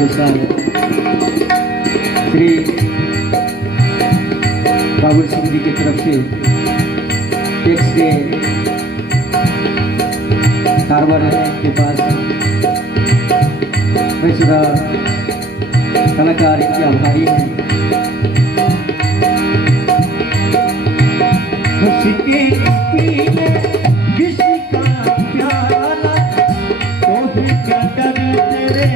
पुरस्कार श्री बाबुल सिंह जी की तरफ से टैक्स के कारोबार है के पास मैं सदा कलाकार इनके आभारी हैं। उसके पीने किसी का प्याला तो ही क्या डर तेरे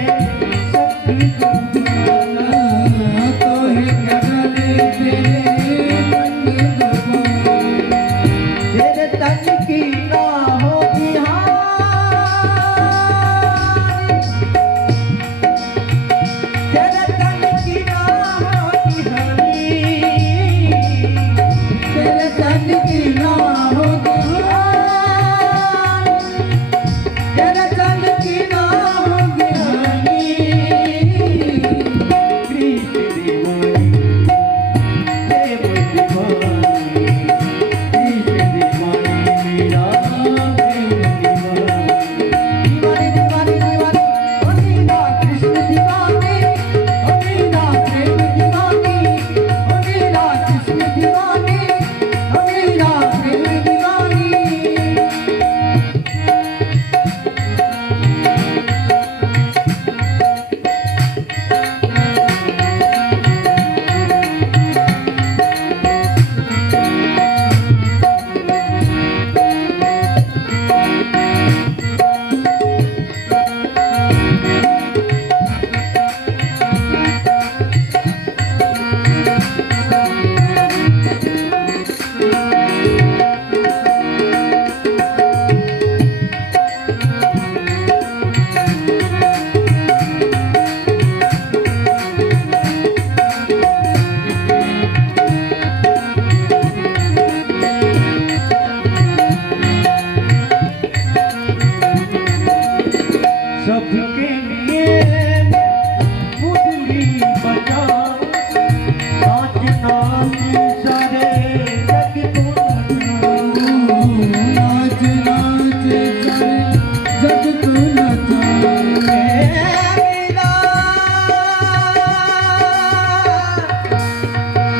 तो ही क्या डर तेरे तन की ना हो तेरे तन की ना हो तेरे तन की ना हो तेरे तन की ना हो कृष्ण दीवानी देव दीवानी कृष्ण दीवानी मीरा प्रेम दीवानी दीवानी दीवानी मीरा कृष्ण दीवानी मीरा प्रेम दीवानी मीरा कृष्ण दीवानी मीरा प्रेम दीवानी। सबके लिए मुरली बजाओ नाच नाच सारे जग को नचाओ नाच नाच सारे जग को नचाओ मीरा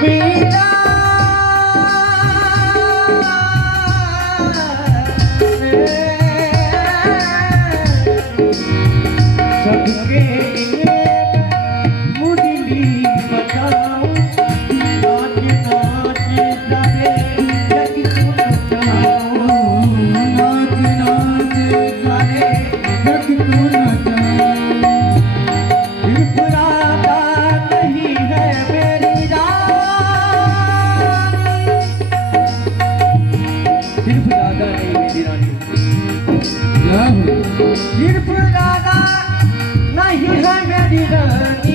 मीरा सबके लिए मुरली बजाओ नाच नाच सारे जग को नचाओ नाच नाच सारे जग को नचाओ। सिर्फ राधा नहीं है मेरी रानी सिर्फ राधा नहीं मेरी रानी सिर्फ राधा नहीं है मेरी रानी